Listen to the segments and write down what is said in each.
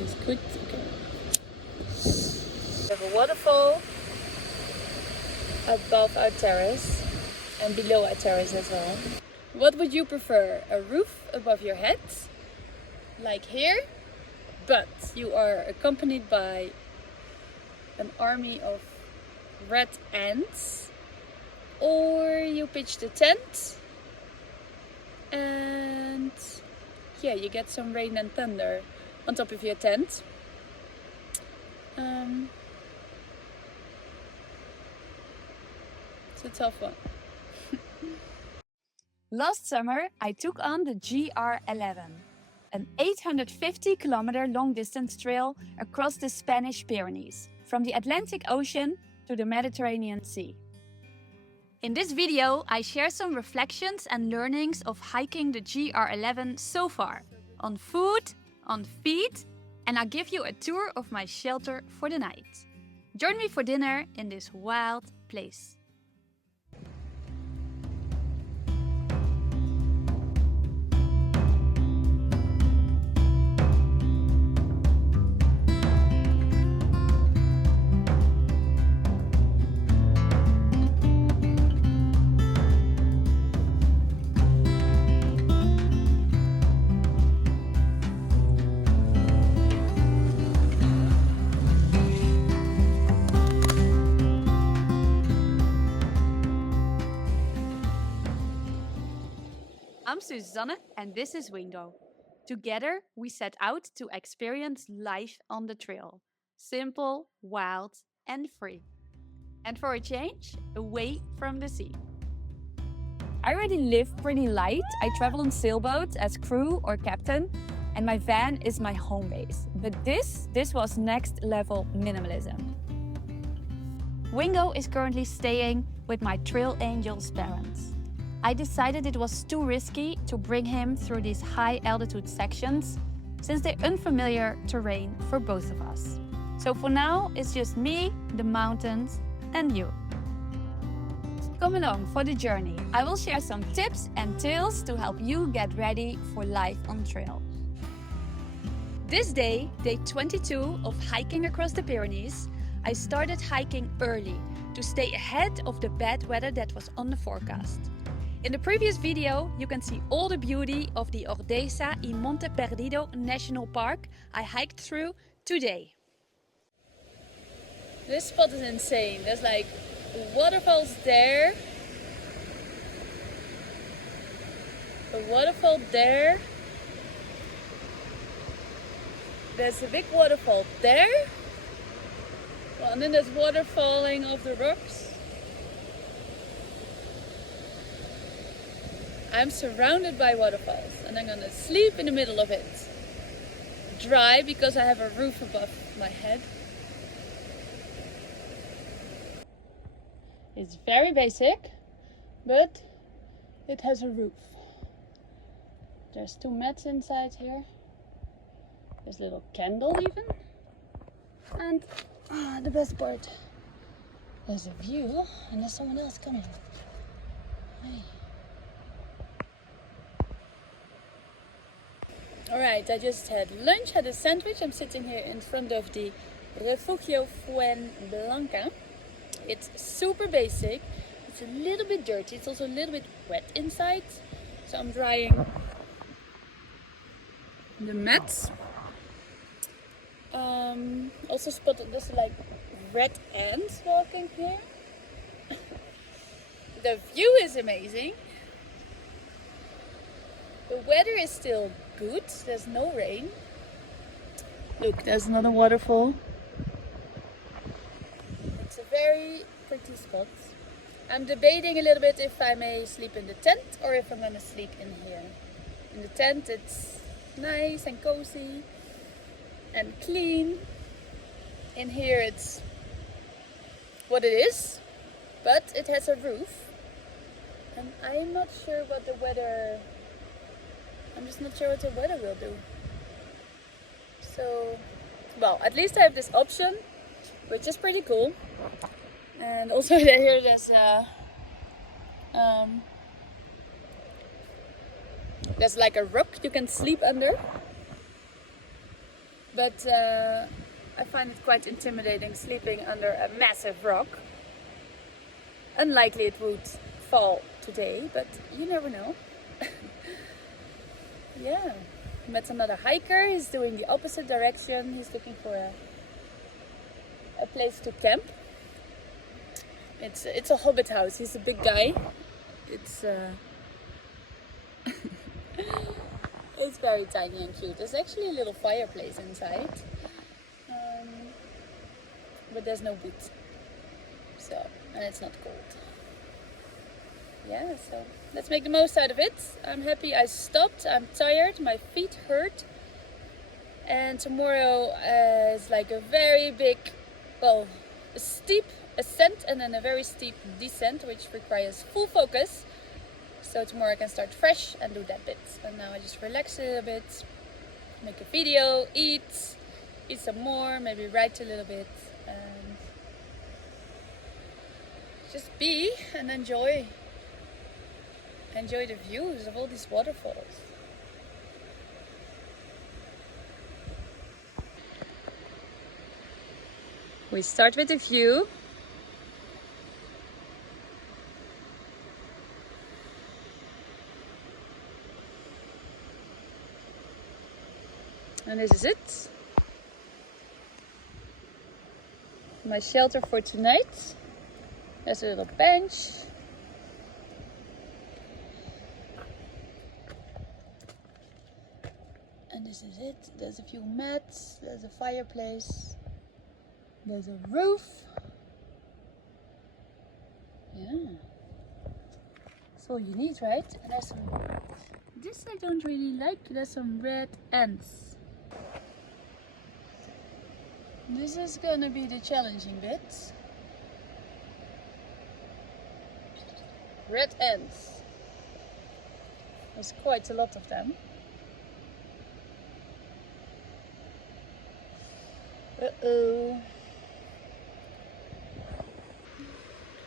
is good. Okay. We have a waterfall above our terrace and below our terrace as well. What would you prefer? A roof above your head, like here, but you are accompanied by an army of red ants, or you pitch the tent and yeah, you get some rain and thunder on top of your tent. It's a tough one. Last summer, I took on the GR11, an 850-kilometer long-distance trail across the Spanish Pyrenees, from the Atlantic Ocean to the Mediterranean Sea. In this video, I share some reflections and learnings of hiking the GR11 so far, on food, on feet, and I'll give you a tour of my shelter for the night. Join me for dinner in this wild place. I'm Susanne and this is Wingo. Together we set out to experience life on the trail. Simple, wild and free. And for a change, away from the sea. I already live pretty light. I travel on sailboats as crew or captain, and my van is my home base. But this was next level minimalism. Wingo is currently staying with my trail angel's parents. I decided it was too risky to bring him through these high altitude sections since they're unfamiliar terrain for both of us. So for now, it's just me, the mountains and you. Come along for the journey. I will share some tips and tales to help you get ready for life on trail. This day 22 of hiking across the Pyrenees, I started hiking early to stay ahead of the bad weather that was on the forecast. In the previous video, you can see all the beauty of the Ordesa National Park I hiked through today. This spot is insane. There's like waterfalls there, a waterfall there, there's a big waterfall there, well, and then there's water falling off the rocks. I'm surrounded by waterfalls and I'm gonna sleep in the middle of it. Dry because I have a roof above my head. It's very basic, but it has a roof. There's 2 mats inside here. There's a little candle even. And the best part, there's a view and there's someone else coming. Hey. Alright, I just had lunch, had a sandwich. I'm sitting here in front of the Refugio Fuen Blanca. It's super basic. It's a little bit dirty. It's also a little bit wet inside. So I'm drying the mats. Also spotted just like red ants walking here. The view is amazing. The weather is still good. There's no rain. Look, there's another waterfall. It's a very pretty spot. I'm debating a little bit if I may sleep in the tent or if I'm gonna sleep in here. In the tent it's nice and cozy and clean. In here it's what it is, but it has a roof. And I'm not sure what the weather... I'm just not sure what the weather will do. So, well, at least I have this option, which is pretty cool. And also here there's like a rock you can sleep under. but I find it quite intimidating sleeping under a massive rock. Unlikely it would fall today, but you never know. Yeah, met another hiker. He's doing the opposite direction. He's looking for a place to camp. It's a hobbit house. He's a big guy. It's it's very tiny and cute. There's actually a little fireplace inside, but there's no wood, so, and it's not cold. Yeah, so let's make the most out of it. I'm happy I stopped. I'm tired. My feet hurt. And tomorrow is like a very big, well, a steep ascent and then a very steep descent, which requires full focus. So tomorrow I can start fresh and do that bit. And now I just relax a little bit, make a video, eat some more, maybe write a little bit, and just be and enjoy the views of all these waterfalls. We start with the view. And this is it. My shelter for tonight. There's a little bench. And this is it. There's a few mats. There's a fireplace. There's a roof. Yeah. That's all you need, right? And there's some... This I don't really like. There's some red ants. This is gonna be the challenging bit. Red ants. There's quite a lot of them. Uh-oh.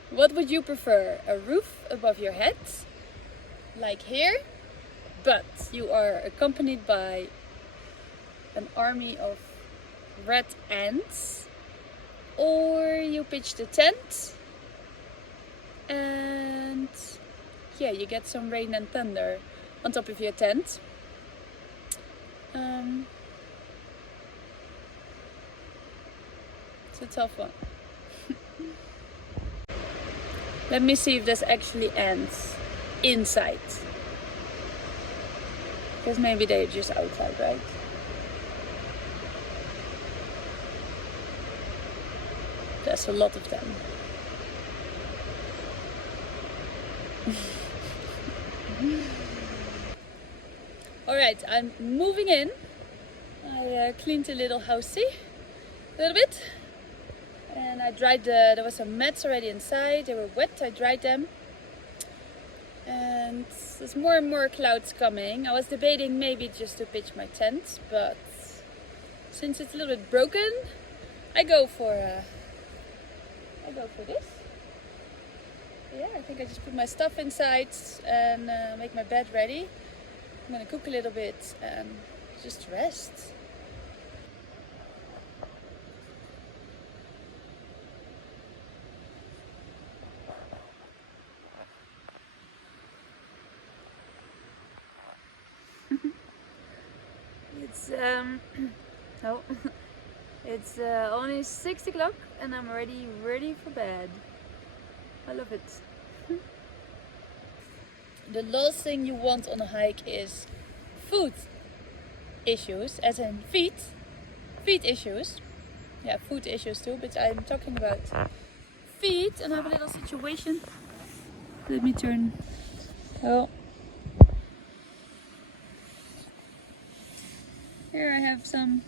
What would you prefer? A roof above your head, like here, but you are accompanied by an army of red ants, or you pitch the tent and yeah, you get some rain and thunder on top of your tent. It's a tough one. Let me see if there's actually ants inside, because maybe they're just outside, right? There's a lot of them. Alright, I'm moving in. I cleaned a little housey a little bit. And I dried there was some mats already inside. They were wet, I dried them. And there's more and more clouds coming. I was debating maybe just to pitch my tent, but since it's a little bit broken, I go for this. Yeah, I think I just put my stuff inside and make my bed ready. I'm gonna cook a little bit and just rest. It's only 6 o'clock and I'm already ready for bed. I love it. The last thing you want on a hike is food issues, as in feet issues. Yeah, food issues too, but I'm talking about feet, and I have a little situation. Let me turn. Oh. Here I have some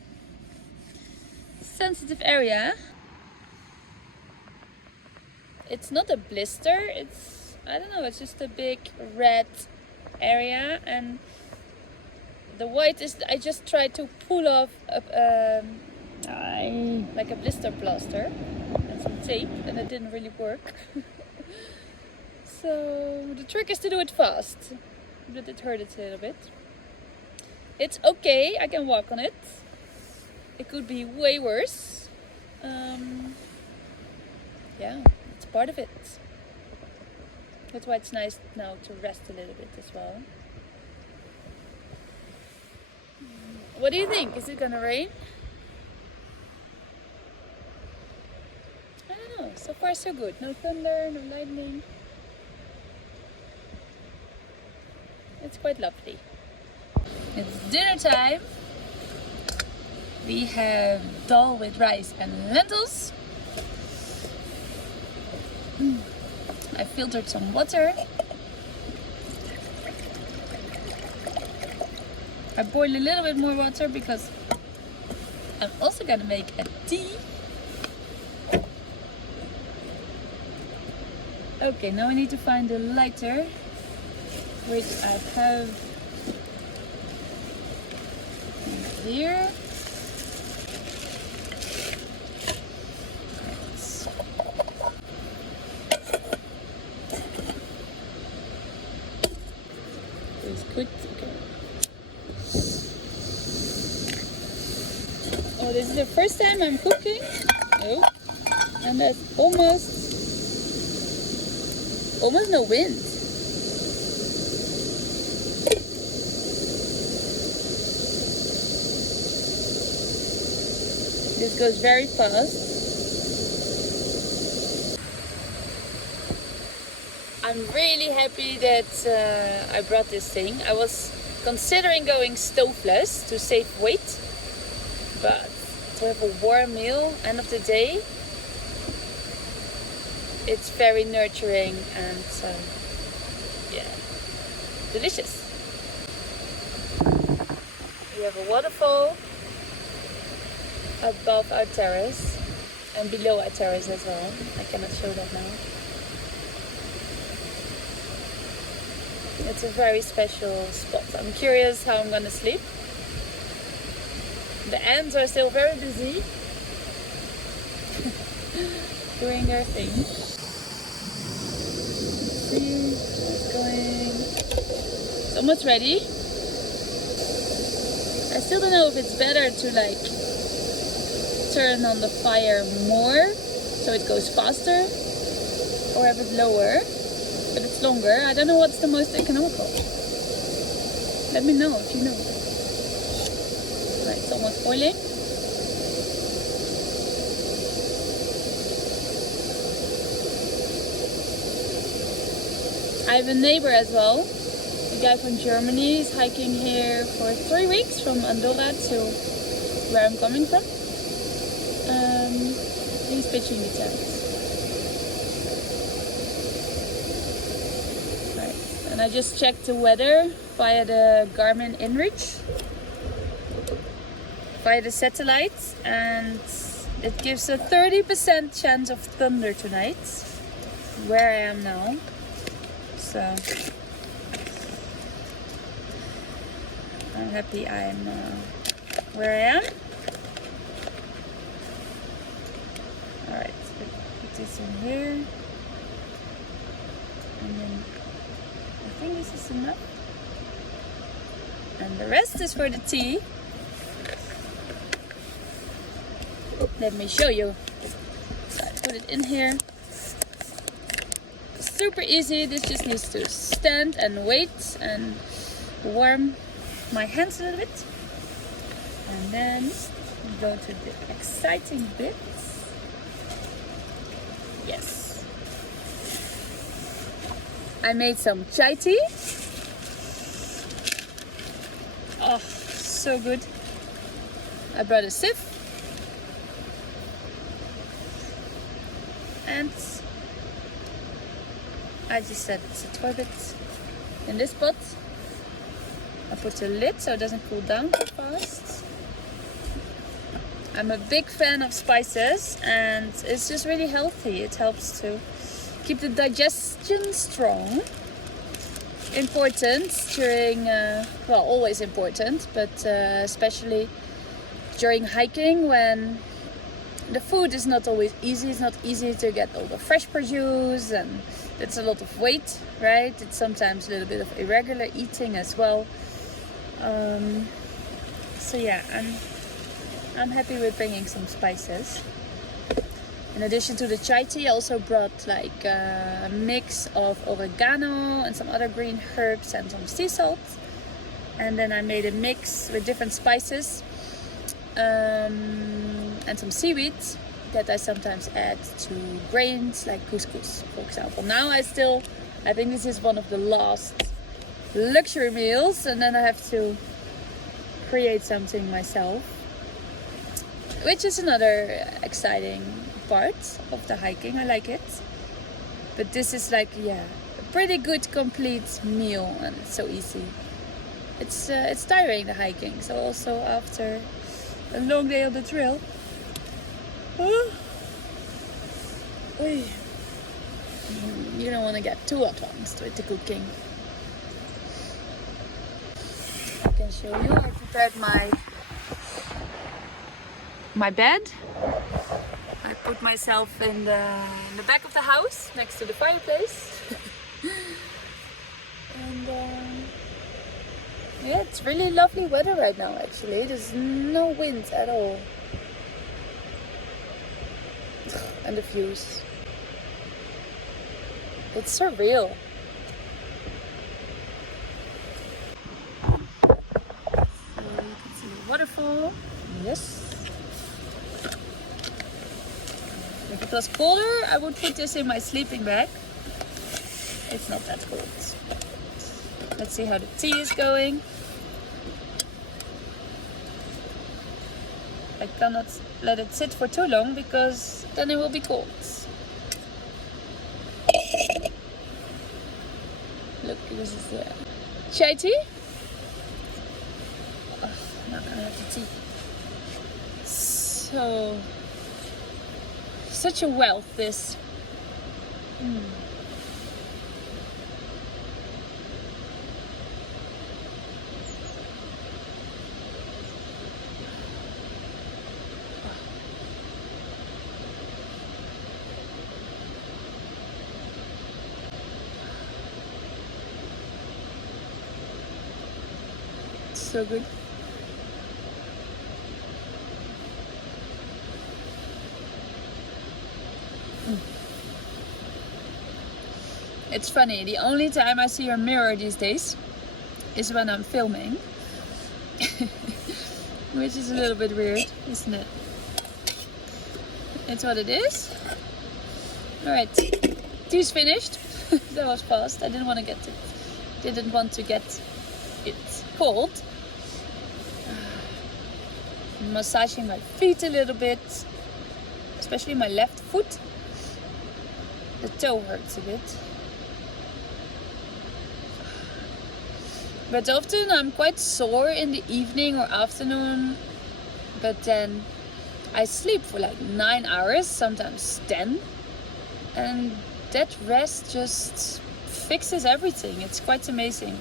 sensitive area. It's not a blister, I don't know, it's just a big red area, and the white is, I just tried to pull off like a blister plaster and some tape, and it didn't really work. So the trick is to do it fast, but it hurt a little bit. It's okay, I can walk on it. it could be way worse. Yeah, it's part of it. That's why it's nice now to rest a little bit as well. What do you think? Is it gonna rain? I don't know. So far so good. No thunder, no lightning. It's quite lovely. It's dinner time. We have dal with rice and lentils. I filtered some water. I boiled a little bit more water because I'm also gonna make a tea. Okay, now I need to find a lighter, which I have here. It's good. Okay. Oh, this is the first time I'm cooking. Oh, and there's almost no wind. This goes very fast. I'm really happy that I brought this thing. I was considering going stoveless to save weight, but to have a warm meal end of the day, it's very nurturing and yeah, delicious. We have a waterfall above our terrace and below our terrace as well. I cannot show that now. It's a very special spot. I'm curious how I'm gonna sleep. The ants are still very busy doing their thing. See, it's going. It's almost ready. I still don't know if it's better to like turn on the fire more so it goes faster or have it lower. But it's longer. I don't know what's the most economical. Let me know if you know. Right, it's almost boiling. I have a neighbor as well. A guy from Germany is hiking here for 3 weeks from Andorra to where I'm coming from. He's pitching the tent. And I just checked the weather via the Garmin inReach, via the satellite, and it gives a 30% chance of thunder tonight, where I am now. So I'm happy I'm where I am. Alright, put this in here, and then I think this is enough. And the rest is for the tea. Let me show you. So I put it in here. Super easy. This just needs to stand and wait and warm my hands a little bit. And then we go to the exciting bits. Yes. I made some chai tea. Oh, so good. I brought a sieve. And I just set the toilet in this pot. I put a lid so it doesn't cool down too fast. I'm a big fan of spices and it's just really healthy. It helps to keep the digestion strong. Important during, well, always important, but especially during hiking when the food is not always easy. It's not easy to get all the fresh produce and it's a lot of weight, right? It's sometimes a little bit of irregular eating as well. So yeah, I'm I'm happy with bringing some spices. In addition to the chai tea, I also brought like a mix of oregano and some other green herbs and some sea salt. And then I made a mix with different spices and some seaweed that I sometimes add to grains like couscous, for example. Now I think this is one of the last luxury meals, and then I have to create something myself, which is another exciting part of the hiking. I like it, but this is like a pretty good complete meal, and it's so easy. It's tiring, the hiking, so also after a long day on the trail, you don't want to get too advanced with the cooking. I can show you. I prepared my bed. I put myself in the back of the house next to the fireplace. And yeah, it's really lovely weather right now actually. There's no wind at all. And the views. It's surreal. So you can see the waterfall. Yes. If it was colder, I would put this in my sleeping bag. It's not that cold. Let's see how the tea is going. I cannot let it sit for too long because then it will be cold. Look, this is the chai tea. Oh, now I have the tea. So, such a wealth, this. So good. It's funny, the only time I see a mirror these days is when I'm filming. Which is a little bit weird, isn't it? It's what it is. Alright, tea's finished. That was fast. I didn't want to get it cold. Massaging my feet a little bit, especially my left foot. The toe hurts a bit. But often I'm quite sore in the evening or afternoon, but then I sleep for like 9 hours, sometimes 10, and that rest just fixes everything. It's quite amazing.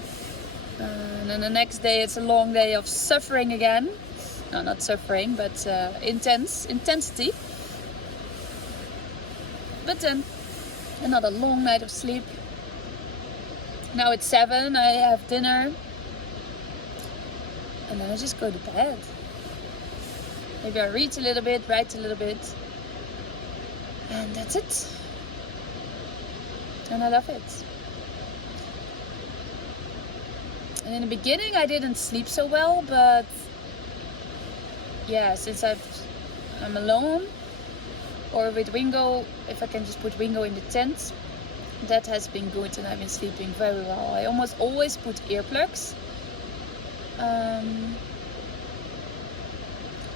And then the next day it's a long day of suffering again. No, not suffering, but intensity. But then another long night of sleep. Now it's 7, I have dinner. And then I just go to bed. Maybe I read a little bit, write a little bit. And that's it. And I love it. And in the beginning I didn't sleep so well, but yeah, since I'm alone, or with Wingo, if I can just put Wingo in the tent, that has been good and I've been sleeping very well. I almost always put earplugs.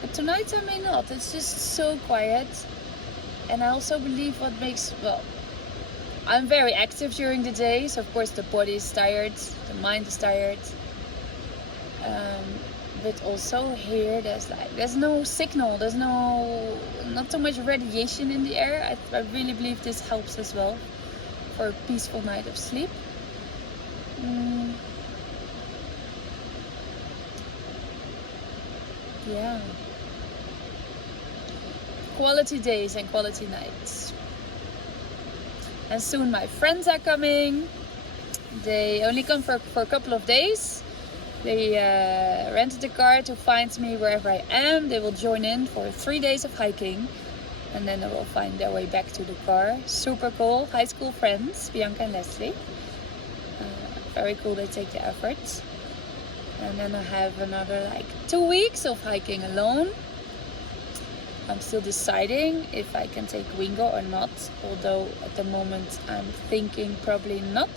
But tonight I may not. It's just so quiet. And I also believe I'm very active during the day, so of course the body is tired, the mind is tired. But also here there's no signal, there's not so much radiation in the air. I really believe this helps as well for a peaceful night of sleep. Yeah. Quality days and quality nights. And soon my friends are coming. They only come for a couple of days. They rented a car to find me wherever I am. They will join in for 3 days of hiking. And then they will find their way back to the car. Super cool. High school friends, Bianca and Leslie. Very cool, they take the effort. And then I have another 2 weeks of hiking alone. I'm still deciding if I can take Wingo or not. Although at the moment I'm thinking probably not.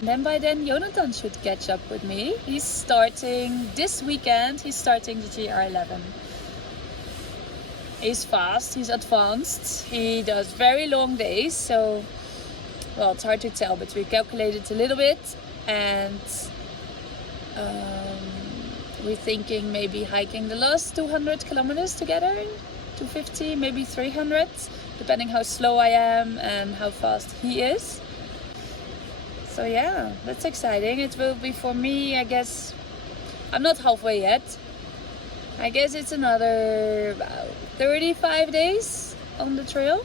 And then by then Jonatan should catch up with me. He's starting this weekend. He's starting the GR11. He's fast, he's advanced. He does very long days. So, well, it's hard to tell, but we calculated a little bit. And we're thinking maybe hiking the last 200 kilometers together, 250, maybe 300, depending how slow I am and how fast he is. So yeah, that's exciting. It will be for me, I guess, I'm not halfway yet. I guess it's another about 35 days on the trail.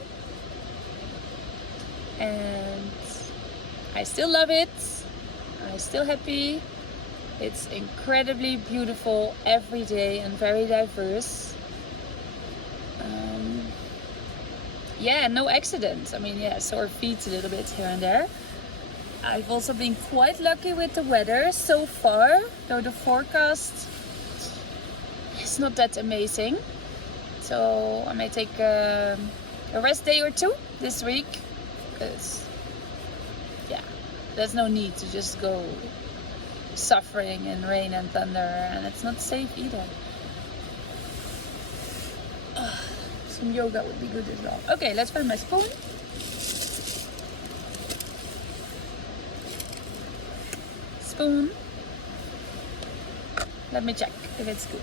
And I still love it. I'm still happy. It's incredibly beautiful every day and very diverse. Yeah, no accidents. I mean, yeah, sore feet a little bit here and there. I've also been quite lucky with the weather so far, though the forecast is not that amazing. So I may take a rest day or two this week, because yeah, there's no need to just go suffering in rain and thunder, and it's not safe either. Some yoga would be good as well. Okay, let's find my spoon. Spoon. Let me check if it's good.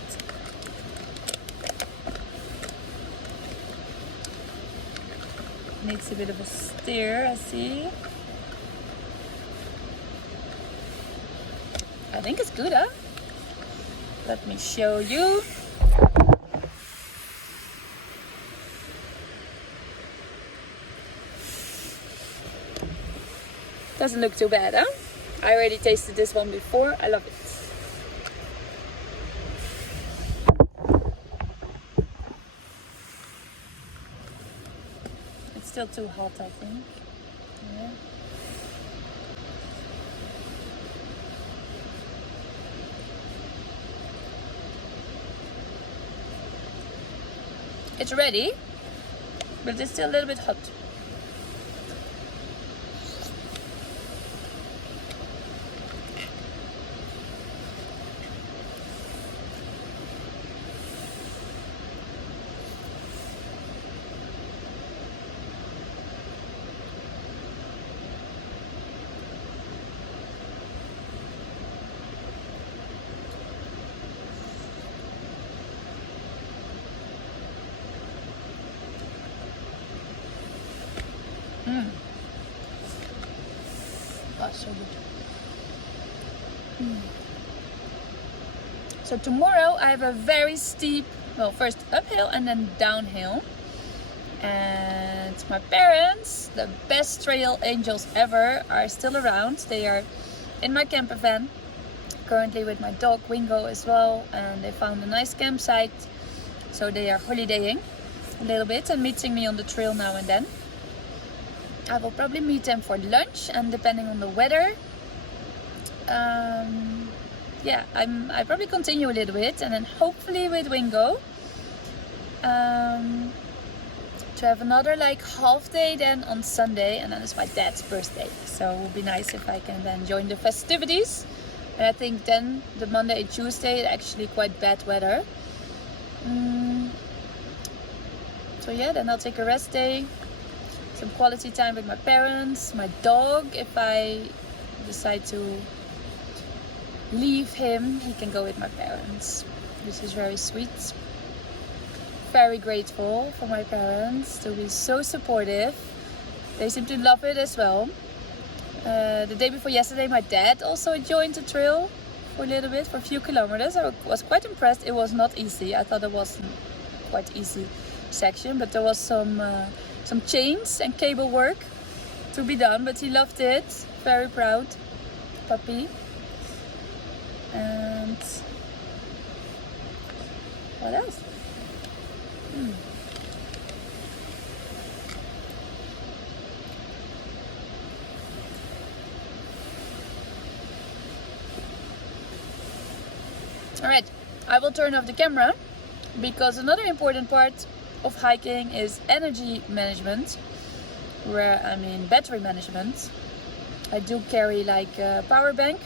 Needs a bit of a stir, I see. I think it's good, huh? Let me show you. Doesn't look too bad, huh? I already tasted this one before. I love it. It's still too hot, I think. Yeah. It's ready, but it's still a little bit hot. Oh, so good. So tomorrow I have a very steep, well, first uphill and then downhill. And my parents, the best trail angels ever, are still around. They are in my camper van, currently with my dog Wingo as well. And they found a nice campsite. So they are holidaying a little bit and meeting me on the trail now and then. I will probably meet them for lunch, and depending on the weather, yeah, I probably continue a little bit, and then hopefully with Wingo to have another half day then on Sunday, and then it's my dad's birthday, so it would be nice if I can then join the festivities. And I think then the Monday and Tuesday actually quite bad weather. So yeah, then I'll take a rest day. Some quality time with my parents, my dog. If I decide to leave him, he can go with my parents, which is very sweet. Very grateful for my parents to be so supportive. They seem to love it as well. The day before yesterday, my dad also joined the trail for a little bit, for a few kilometers. I was quite impressed. It was not easy. I thought it was quite easy section, but there was some chains and cable work to be done, but he loved it. Very proud puppy. and what else? Alright, I will turn off the camera because another important part of hiking is energy management, where I mean battery management. I do carry like a power bank,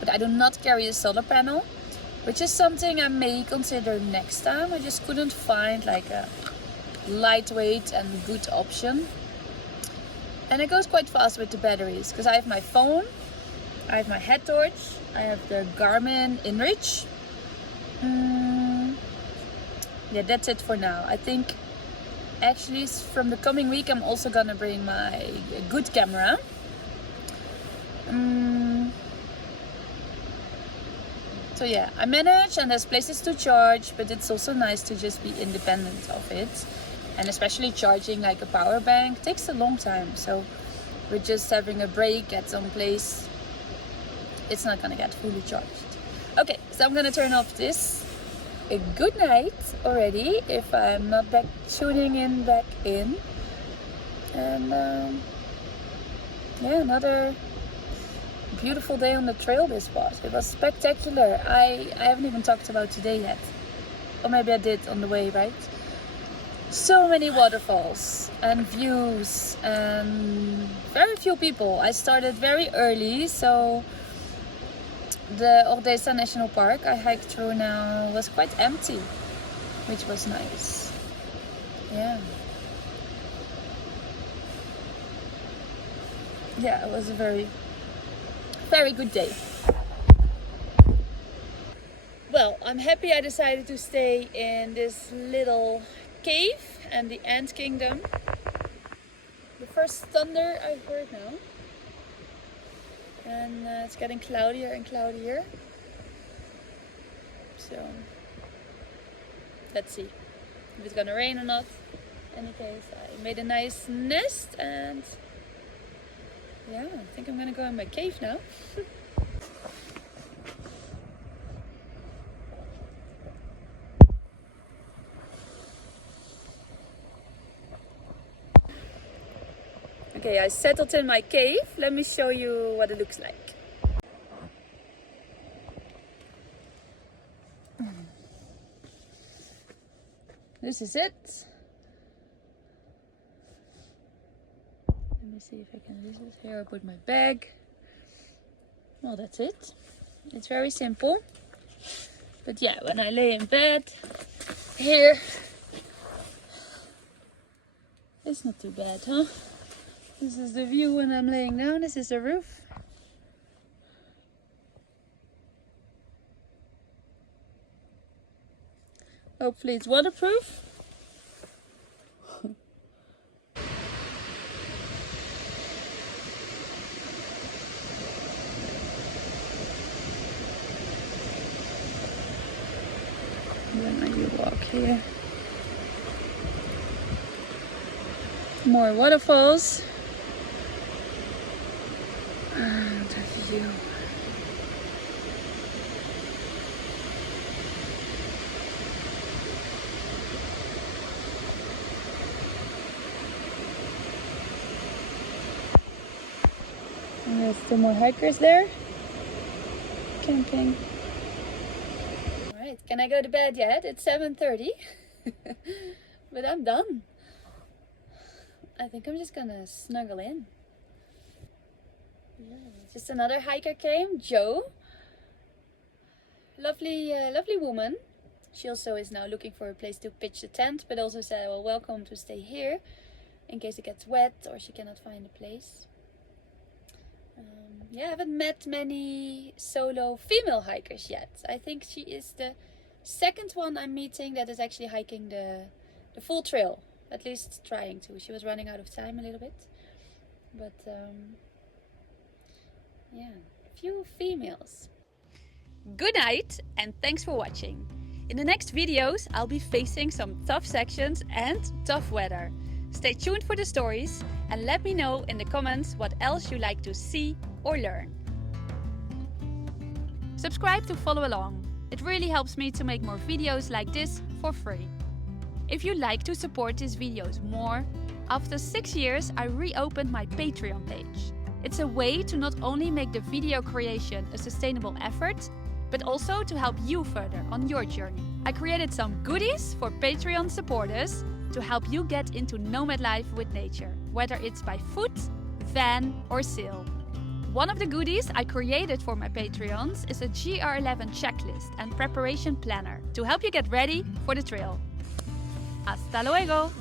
but I do not carry a solar panel, which is something I may consider next time. I just couldn't find like a lightweight and good option. And it goes quite fast with the batteries because I have my phone, I have my head torch, I have the Garmin inReach. Yeah, that's it for now. I think actually from the coming week I'm also gonna bring my good camera. So yeah, I manage and there's places to charge, but it's also nice to just be independent of it. And especially charging like a power bank takes a long time. So we're just having a break at some place. It's not gonna get fully charged. Okay, so I'm gonna turn off this. A good night already if I'm not back tuning in back in. And yeah, another beautiful day on the trail this was. It was spectacular. I haven't even talked about today yet. Or maybe I did on the way, right? So many waterfalls and views and very few people. I started very early, so the Ordesa National Park I hiked through now was quite empty, which was nice. Yeah. Yeah, it was a very good day. Well, I'm happy I decided to stay in this little cave and the ant kingdom. The first thunder I've heard now. And it's getting cloudier and cloudier. So let's see if it's gonna rain or not. In any case, I made a nice nest and yeah, I think I'm gonna go in my cave now. Okay, I settled in my cave. Let me show you what it looks like. This is it. Let me see if I can use it. Here I put my bag. Well, that's it. It's very simple. But yeah, when I lay in bed, here, it's not too bad, huh? This is the view when I'm laying down. This is the roof. Hopefully it's waterproof. When you walk here. More waterfalls. And the view. And there's still more hikers there. Camping. Alright, can I go to bed yet? It's 7:30. But I'm done. I think I'm just gonna snuggle in. Yeah, just another hiker came, Jo. Lovely woman. She also is now looking for a place to pitch the tent, but also said, well, welcome to stay here in case it gets wet or she cannot find a place. Yeah, I haven't met many solo female hikers yet. I think she is the second one I'm meeting that is actually hiking the full trail. At least trying to. She was running out of time a little bit. But yeah, few females. Good night and thanks for watching. In the next videos I'll be facing some tough sections and tough weather. Stay tuned for the stories and let me know in the comments what else you like to see or learn. Subscribe to follow along. It really helps me to make more videos like this for free. If you'd like to support these videos more, after 6 years I reopened my Patreon page. It's a way to not only make the video creation a sustainable effort, but also to help you further on your journey. I created some goodies for Patreon supporters to help you get into nomad life with nature, whether it's by foot, van or sail. One of the goodies I created for my Patreons is a GR11 checklist and preparation planner to help you get ready for the trail. Hasta luego!